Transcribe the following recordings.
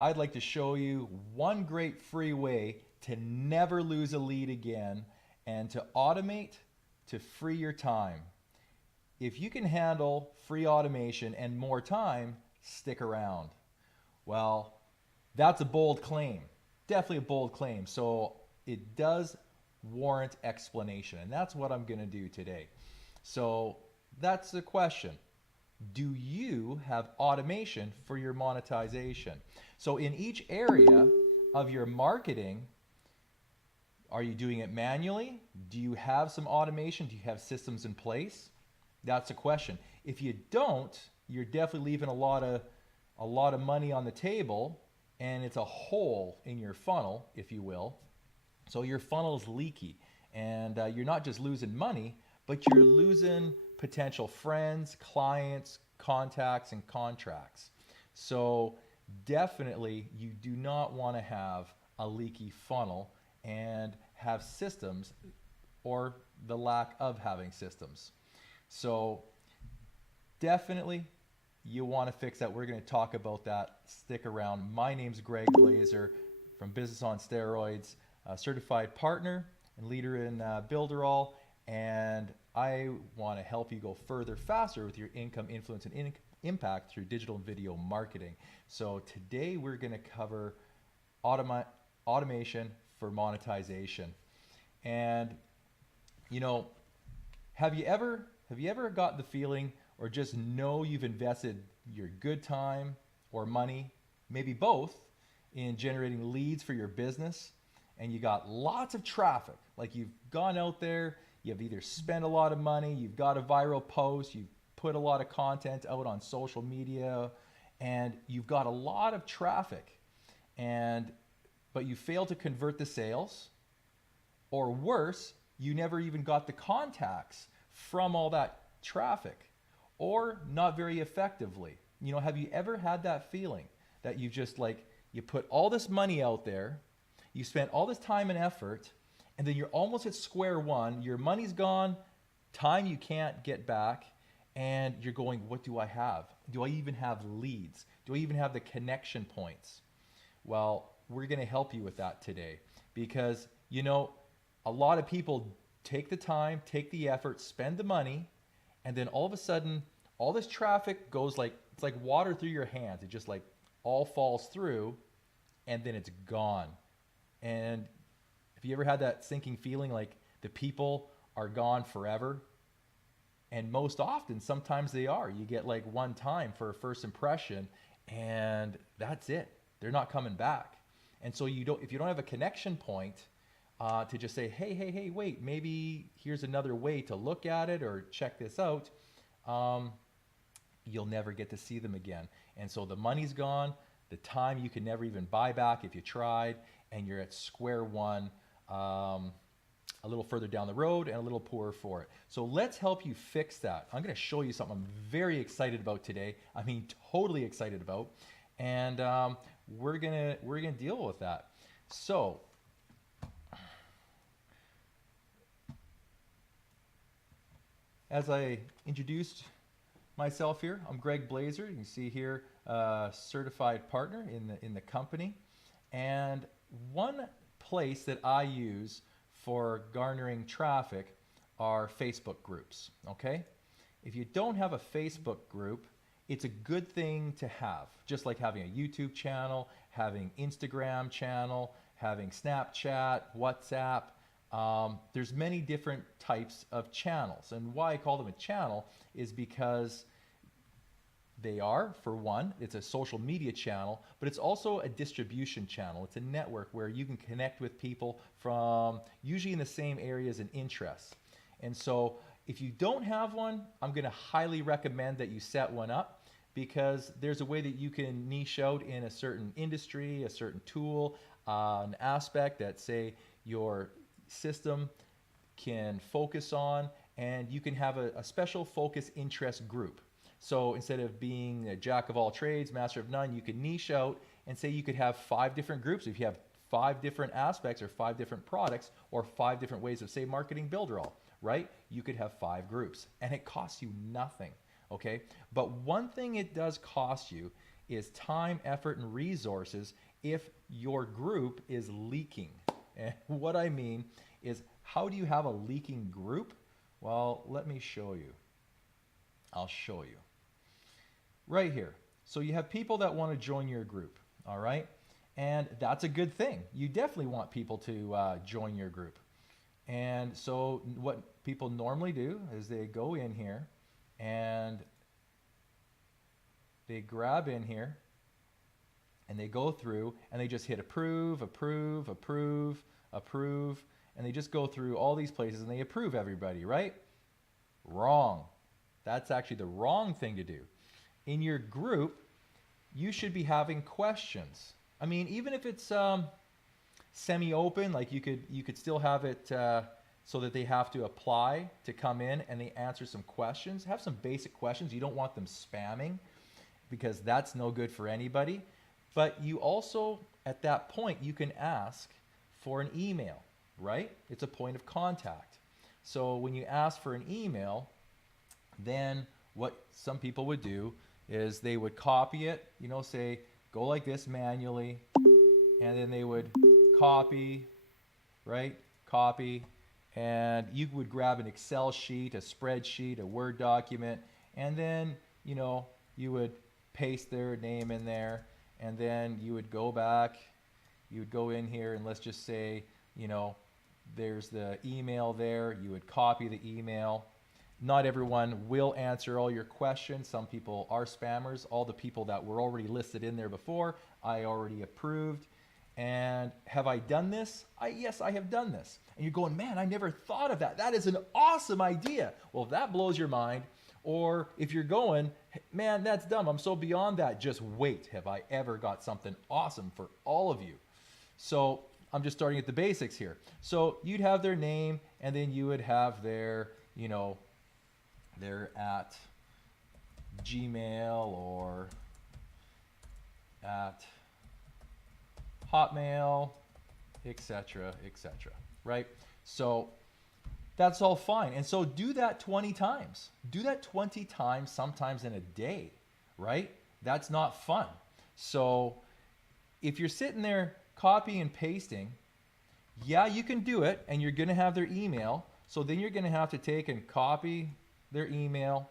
I'd like to show you one great free way to never lose a lead again and to automate to free your time. If you can handle free automation and more time, stick around. Well, that's a bold claim. Definitely a bold claim. So it does warrant explanation, and that's what I'm going to do today. So that's the question. Do you have automation for your monetization? So in each area of your marketing, are you doing it manually? Do you have some automation? Do you have systems in place? That's a question. If you don't, you're definitely leaving a lot of money on the table, and it's a hole in your funnel, if you will. So your funnel is leaky, and you're not just losing money, but you're losing potential friends, clients, contacts, and contracts. So definitely, you do not want to have a leaky funnel and have systems, or the lack of having systems. So definitely you want to fix that. We're going to talk about that. Stick around. My name's Greg Blazer from Business on Steroids, a certified partner and leader in Builderall, and I want to help you go further, faster with your income, influence, and impact through digital and video marketing. So today we're going to cover automation for monetization. And you know, have you ever got the feeling, or just know you've invested your good time or money, maybe both, in generating leads for your business, and you got lots of traffic? Like, you've gone out there, you've either spent a lot of money, you've got a viral post, you've put a lot of content out on social media, and you've got a lot of traffic, and but you fail to convert the sales, or worse, you never even got the contacts from all that traffic, or not very effectively. Have you ever had that feeling that you just, like, you put all this money out there, you spent all this time and effort, and then you're almost at square one, your money's gone, time you can't get back, and you're going, what do I have? Do I even have leads? Do I even have the connection points? Well, we're going to help you with that today, because a lot of people take the time, take the effort, spend the money, and then all of a sudden, all this traffic goes, like, it's like water through your hands. It just, like, all falls through, and then it's gone. And have you ever had that sinking feeling like the people are gone forever? And most often, sometimes they are. You get, like, one time for a first impression, and that's it. They're not coming back. And so if you don't have a connection point, to just say, hey, wait, maybe here's another way to look at it, or check this out, you'll never get to see them again. And so the money's gone, the time you can never even buy back if you tried, and you're at square one, a little further down the road and a little poorer for it. So let's help you fix that. I'm going to show you something I'm very excited about today. I mean, totally excited about. And we're gonna deal with that. So as I introduced myself here, I'm Greg Blazer. You can see here, certified partner in the company. And one place that I use for garnering traffic are Facebook groups. Okay, if you don't have a Facebook group, it's a good thing to have. Just like having a YouTube channel, having Instagram channel, having Snapchat, WhatsApp. There's many different types of channels, and why I call them a channel is because they are, for one, it's a social media channel, but it's also a distribution channel. It's a network where you can connect with people from usually in the same areas and interests. And so if you don't have one, I'm going to highly recommend that you set one up, because there's a way that you can niche out in a certain industry, a certain tool, an aspect that, say, your system can focus on, and you can have a special focus interest group. So instead of being a jack of all trades, master of none, you can niche out and say you could have 5 different groups. If you have 5 different aspects, or 5 different products, or 5 different ways of, say, marketing Builderall, right? You could have 5 groups, and it costs you nothing, okay? But one thing it does cost you is time, effort, and resources if your group is leaking. And what I mean is, how do you have a leaking group? Well, let me show you. I'll show you. Right here. So you have people that want to join your group, all right? And that's a good thing. You definitely want people to join your group. And so what people normally do is they go in here and they grab in here and they go through and they just hit approve, approve, approve, approve, and they just go through all these places and they approve everybody, right? Wrong. That's actually the wrong thing to do. In your group, you should be having questions. I mean, even if it's semi-open, like you could still have it so that they have to apply to come in and they answer some questions. Have some basic questions. You don't want them spamming, because that's no good for anybody. But you also, at that point, you can ask for an email, right? It's a point of contact. So when you ask for an email, then what some people would do is they would copy it, you know, say, go like this manually, and then they would copy, right? Copy, and you would grab an Excel sheet, a spreadsheet, a Word document, and then, you know, you would paste their name in there, and then you would go back, you would go in here, and let's just say, you know, there's the email there, you would copy the email. Not everyone will answer all your questions. Some people are spammers. All the people that were already listed in there before, I already approved. And have I done this? Yes, I have done this. And you're going, man, I never thought of that. That is an awesome idea. Well, if that blows your mind, or if you're going, man, that's dumb, I'm so beyond that, just wait. Have I ever got something awesome for all of you? So I'm just starting at the basics here. So you'd have their name, and then you would have their, you know, they're at Gmail or at Hotmail, etc., etc., right? So that's all fine. And so do that 20 times. Do that 20 times, sometimes in a day, right? That's not fun. So if you're sitting there copying and pasting, yeah, you can do it, and you're going to have their email. So then you're going to have to take and copy their email,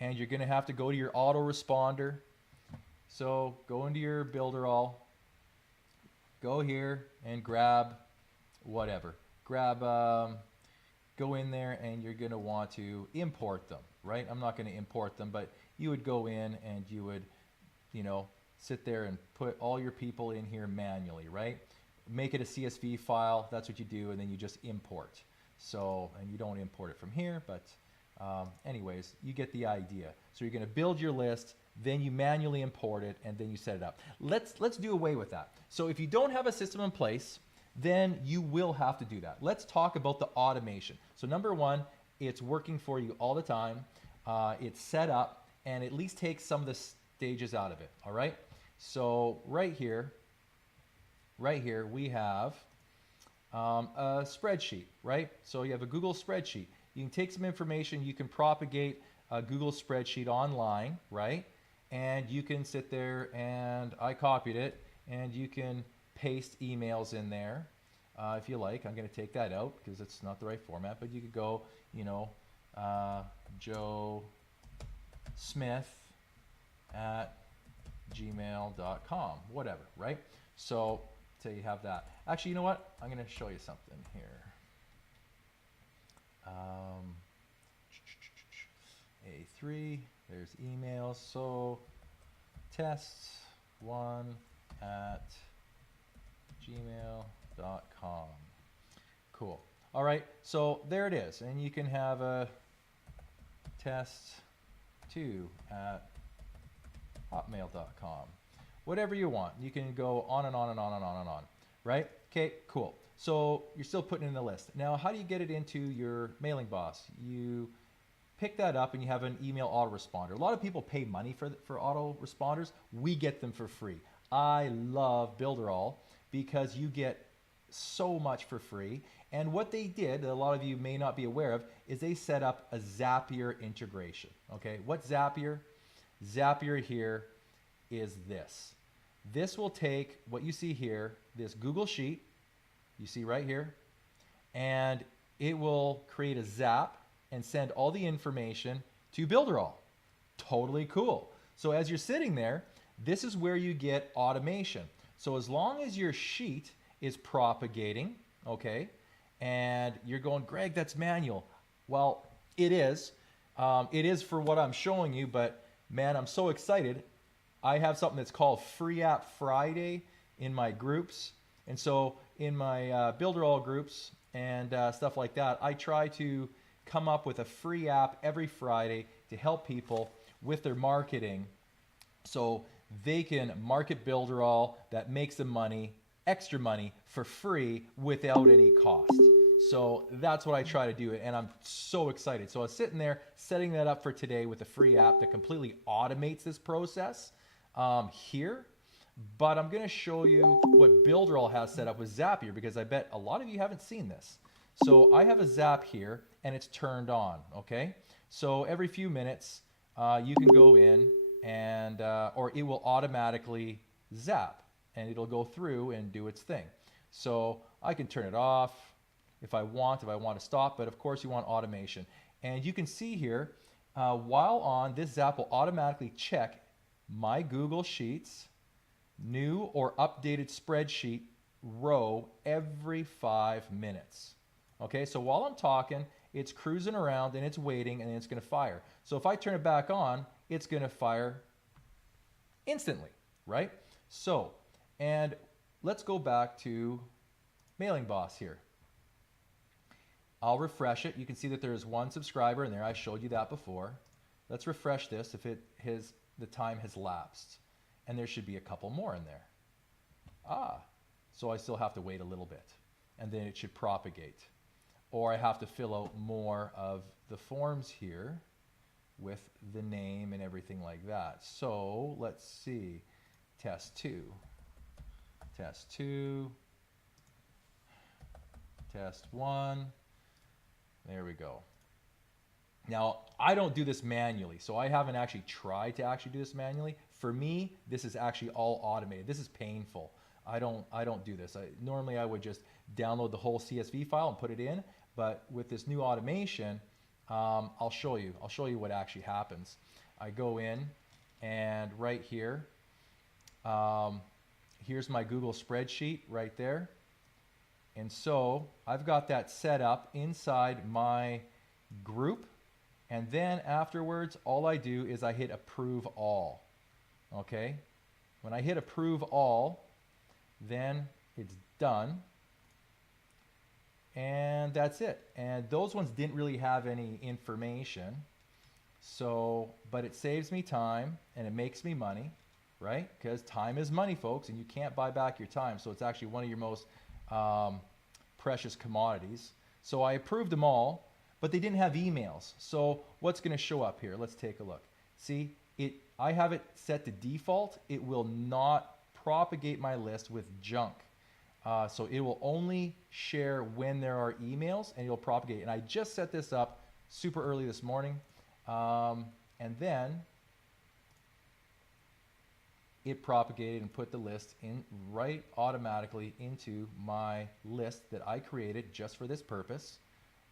and you're going to have to go to your autoresponder. So go into your Builderall, go here and grab whatever. Go in there, and you're going to want to import them, right? I'm not going to import them, but you would go in and you would, you know, sit there and put all your people in here manually, right? Make it a CSV file. That's what you do, and then you just import. So, and you don't import it from here, but anyways, you get the idea. So you're going to build your list, then you manually import it, and then you set it up. Let's do away with that. So if you don't have a system in place, then you will have to do that. Let's talk about the automation. So number one, it's working for you all the time. It's set up, and at least takes some of the stages out of it. All right. So right here we have a spreadsheet, right? So you have a Google spreadsheet. You can take some information, you can propagate a Google spreadsheet online, right? And you can sit there, and I copied it, and you can paste emails in there if you like. I'm going to take that out because it's not the right format, but you could go, you know, Joe Smith at gmail.com, whatever, right? So you have that. Actually, you know what? I'm going to show you something here. A3, there's emails. So test1 at gmail.com. Cool. All right, so there it is. And you can have a test2 at hotmail.com. Whatever you want. You can go on and on and on and on and on, right? Okay, cool. So you're still putting it in the list. Now, how do you get it into your mailing boss? You pick that up and you have an email autoresponder. A lot of people pay money for autoresponders. We get them for free. I love Builderall because you get so much for free. And what they did, that a lot of you may not be aware of, is they set up a Zapier integration. Okay, what's Zapier? Zapier here is this. This will take what you see here, this Google Sheet, you see right here, and it will create a zap and send all the information to Builderall. Totally cool. So as you're sitting there, this is where you get automation. So as long as your sheet is propagating, okay, and you're going, Greg, that's manual. Well, it is. It is for what I'm showing you, but man, I'm so excited. I have something that's called Free App Friday in my groups. And so in my Builderall groups and stuff like that, I try to come up with a free app every Friday to help people with their marketing so they can market Builderall that makes them money, extra money, for free without any cost. So that's what I try to do, and I'm so excited. So I was sitting there setting that up for today with a free app that completely automates this process here. But I'm going to show you what Builderall has set up with Zapier, because I bet a lot of you haven't seen this. So I have a Zap here, and it's turned on, okay? So every few minutes, you can go in and, or it will automatically zap, and it'll go through and do its thing. So I can turn it off if I want to stop, but of course you want automation. And you can see here, while on, this Zap will automatically check my Google Sheets, new or updated spreadsheet row every 5 minutes. Okay, so while I'm talking, it's cruising around and it's waiting, and then it's going to fire. So if I turn it back on, it's going to fire instantly, right? So, and let's go back to Mailing Boss here. I'll refresh it. You can see that there's one subscriber in there. I showed you that before. Let's refresh this if the time has lapsed. And there should be a couple more in there. So I still have to wait a little bit, and then it should propagate. Or I have to fill out more of the forms here with the name and everything like that. So let's see, test 2, test 2, test 1, there we go. Now, I don't do this manually, so I haven't actually tried to actually do this manually. For me, this is actually all automated. This is painful. I don't do this. Normally I would just download the whole CSV file and put it in, but with this new automation, I'll show you what actually happens. I go in, and right here, here's my Google spreadsheet right there. And so I've got that set up inside my group. And then afterwards, all I do is I hit approve all. Okay? When I hit approve all, then it's done. And that's it. And those ones didn't really have any information. So, but it saves me time and it makes me money, right? Because time is money, folks, and you can't buy back your time. So it's actually one of your most precious commodities. So I approved them all. But they didn't have emails. So what's going to show up here? Let's take a look. See, I have it set to default. It will not propagate my list with junk. So it will only share when there are emails, and it'll propagate. And I just set this up super early this morning. And then it propagated and put the list in right automatically into my list that I created just for this purpose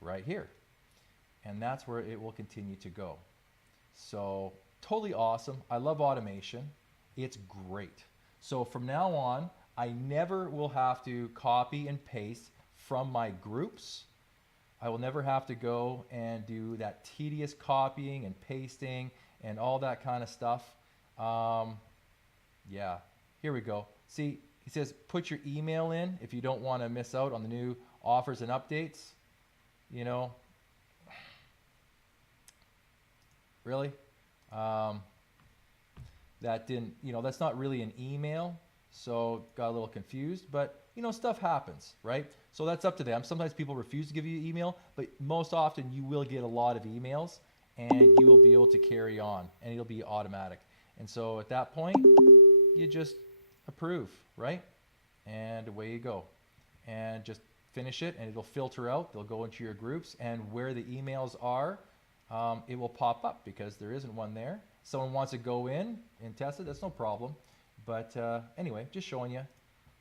right here. And that's where it will continue to go. So totally awesome. I love automation. It's great. So from now on, I never will have to copy and paste from my groups. I will never have to go and do that tedious copying and pasting and all that kind of stuff. Yeah, here we go. See, he says put your email in if you don't want to miss out on the new offers and updates. You know, really? That didn't, that's not really an email, so got a little confused, but stuff happens, right? So that's up to them. Sometimes people refuse to give you email, but most often you will get a lot of emails, and you will be able to carry on, and it'll be automatic. And so at that point, you just approve, right? And away you go. And just finish it, and it'll filter out. They'll go into your groups, and where the emails are, it will pop up because there isn't one there. someone wants to go in and test it, that's no problem. But anyway, just showing you.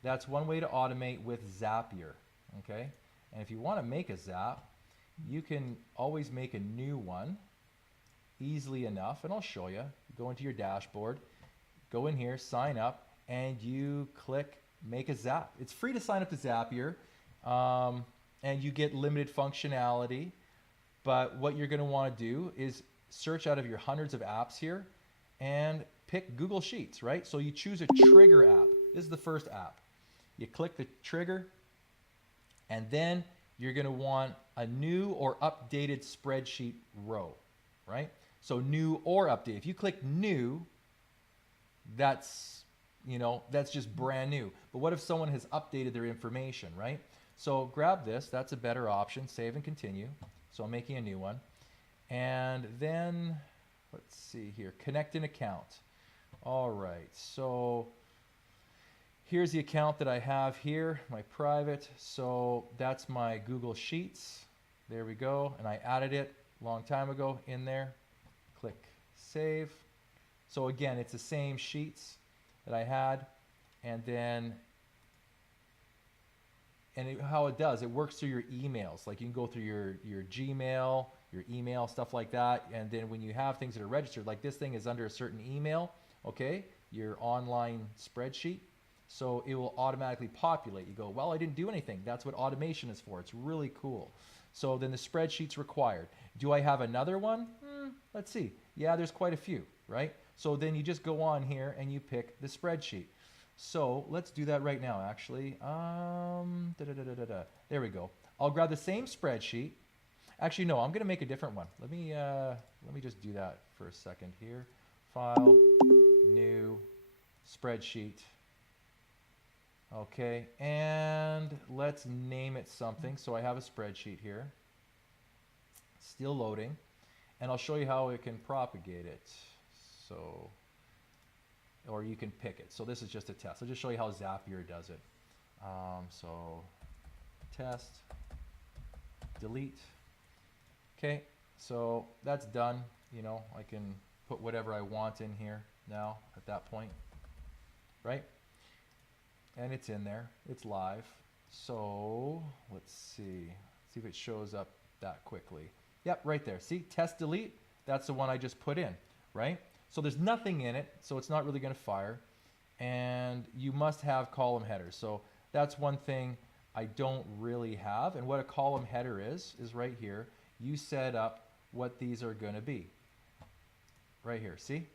That's one way to automate with Zapier, okay? And if you want to make a Zap, you can always make a new one easily enough, and I'll show you. Go into your dashboard, go in here, sign up, and you click Make a Zap. It's free to sign up to Zapier, and you get limited functionality. But what you're going to want to do is search out of your hundreds of apps here and pick Google Sheets, right? So you choose a trigger app. This is the first app. You click the trigger, and then you're going to want a new or updated spreadsheet row, right? So new or update. If you click new, that's just brand new. But what if someone has updated their information, right? So grab this. That's a better option. Save and continue. So I'm making a new one. And then, let's see here, connect an account. All right, so here's the account that I have here, my private. So that's my Google Sheets. There we go. And I added it a long time ago in there. Click save. So again, it's the same sheets that I had. And then, how it does, it works through your emails. Like you can go through your Gmail, your email, stuff like that. And then when you have things that are registered, like this thing is under a certain email, okay, your online spreadsheet. So it will automatically populate. You go, well, I didn't do anything. That's what automation is for. It's really cool. So then the spreadsheet's required. Do I have another one? Let's see. Yeah, there's quite a few, right? So then you just go on here and you pick the spreadsheet. So let's do that right now, actually. There we go. I'll grab the same spreadsheet. Actually, no, I'm going to make a different one. Let me just do that for a second here. File, new, spreadsheet. Okay, and let's name it something. So I have a spreadsheet here. Still loading. And I'll show you how we can propagate it. So, or you can pick it. So this is just a test. I'll just show you how Zapier does it. So test, delete. Okay, so that's done. I can put whatever I want in here now at that point, right? And it's in there. It's live. So let's see if it shows up that quickly. Yep, right there. See, test delete. That's the one I just put in, right? So there's nothing in it, so it's not really going to fire. And you must have column headers. So that's one thing I don't really have. And what a column header is right here. You set up what these are going to be. Right here, see?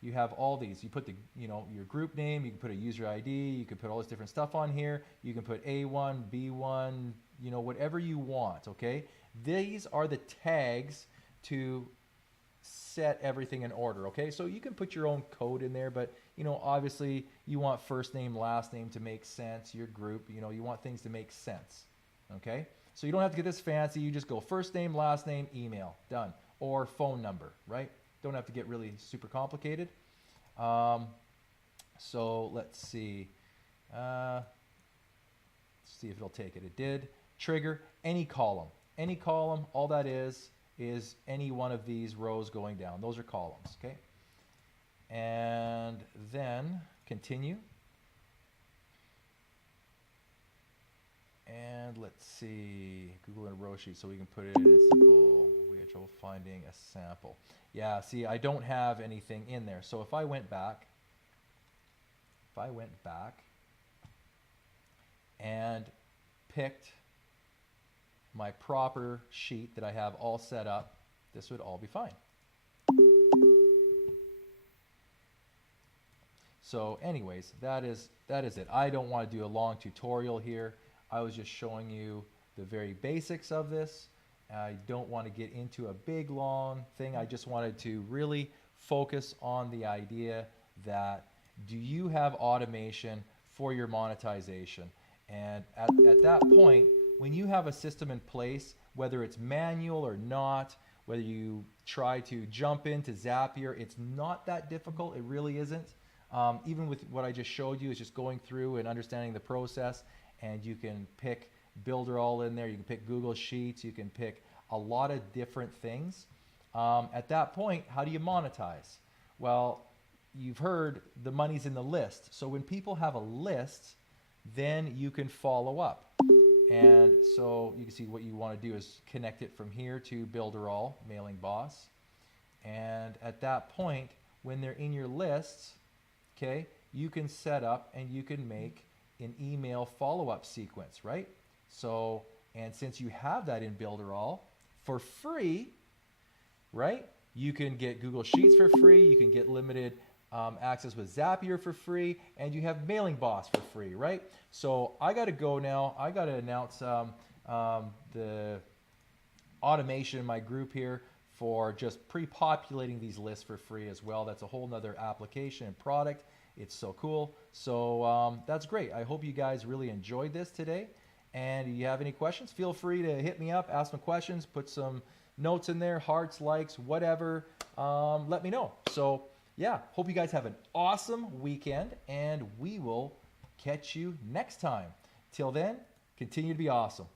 You have all these. You put your group name, you can put a user ID, you can put all this different stuff on here. You can put A1, B1, whatever you want, okay? These are the tags to set everything in order, okay? So you can put your own code in there, but obviously you want first name, last name to make sense, your group, you want things to make sense, okay? So you don't have to get this fancy. You just go first name, last name, email, done. Or phone number, right? Don't have to get really super complicated. So let's see. Let's see if it'll take it. It did. Trigger any column. Any column, all that is any one of these rows going down. Those are columns, okay? And then continue. And let's see, Google in a row sheet, so we can put it in a simple. We had trouble finding a sample. Yeah, see, I don't have anything in there. So if I went back and picked my proper sheet that I have all set up, this would all be fine. So anyways, that is it. I don't want to do a long tutorial here. I was just showing you the very basics of this. I don't want to get into a big long thing. I just wanted to really focus on the idea that do you have automation for your monetization? And at that point, when you have a system in place, whether it's manual or not, whether you try to jump into Zapier, it's not that difficult. It really isn't. Even with what I just showed you, is just going through and understanding the process. And you can pick Builder all in there. You can pick Google Sheets. You can pick a lot of different things. At that point, how do you monetize? Well, you've heard the money's in the list. So when people have a list, then you can follow up. And so you can see what you want to do is connect it from here to Builderall, Mailing Boss. And at that point, when they're in your lists, okay, you can set up and you can make an email follow-up sequence, right? So, and since you have that in Builderall for free, right? You can get Google Sheets for free. You can get limited access with Zapier for free, and you have Mailing Boss for free, right? So I got to go now. I got to announce the automation in my group here for just pre-populating these lists for free as well. That's a whole nother application and product. It's so cool. So that's great. I hope you guys really enjoyed this today. And if you have any questions, feel free to hit me up, ask some questions, put some notes in there, hearts, likes, whatever. Let me know. So yeah, hope you guys have an awesome weekend, and we will catch you next time. Till then, continue to be awesome.